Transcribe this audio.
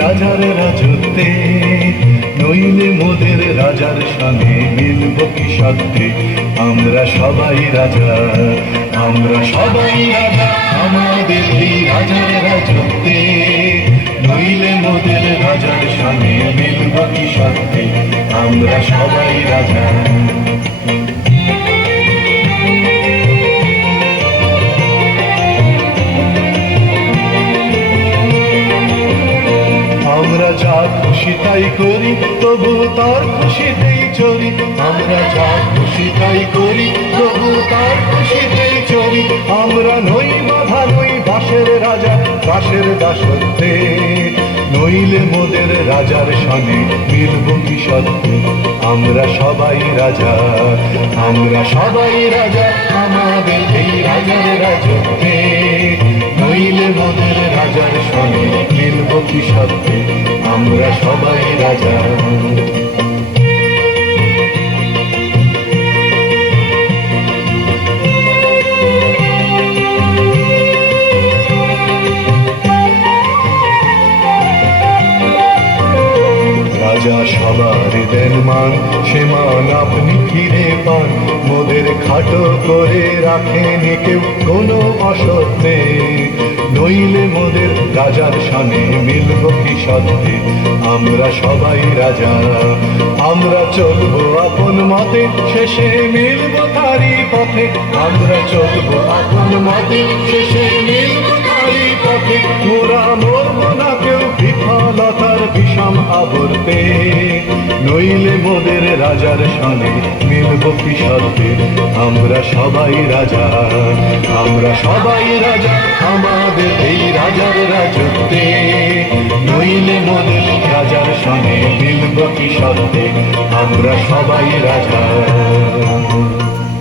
রাজার রাজত্বে, নইলে মোদের রাজার সঙ্গে মিলব কি সত্যে। আমরা সবাই রাজা, আমরা সবাই রাজা, আমাদের এই রাজার রাজত্বে, নইলে মোদের রাজার সঙ্গে মিলব কি সত্যে। আমরা সবাই রাজা। আমরা যা খুশি তাই করি, তবু তার খুশিতেই চলি। আমরা যা খুশি তাই করি, তবু তার খুশিতেই চলি। আমরা নই বাধা, নই দাসের রাজা, দাসের দাসত্বে, নইলে মোদের রাজার সনে মিলব কি সত্যে। আমরা সবাই রাজা, আমরা সবাই রাজা, আমাদের এই রাজার রাজত্বে, নইলে মোদের রাজার সনে মিলব কি সত্যে। আমরা সবাই রাজা। রাজা সবার দেন মান, সে মান আপনি ফিরে পান। মোদের খাটো করে রাখেনি কেউ কোনো অসত্যে, নইলে মোদের রাজার সনে মিলব কি সত্যে। আমরা সবাই রাজা, আমরা চলবো আপন মতে, শেষে মিলব তারই পথে। আমরা চলবো আপন মতে, শেষে মিলব তারই পথে। মোরা মরব না কেউ বিফলতার বিষম আবর্তে, নইলে মোদের রাজার সনে মিলব কি সত্যে। আমরা সবাই রাজা, আমরা সবাই রাজা, আমাদের এই রাজার রাজত্বে, নইলে মোদের রাজার সনে মিলব কি সত্যে। আমরা সবাই রাজা।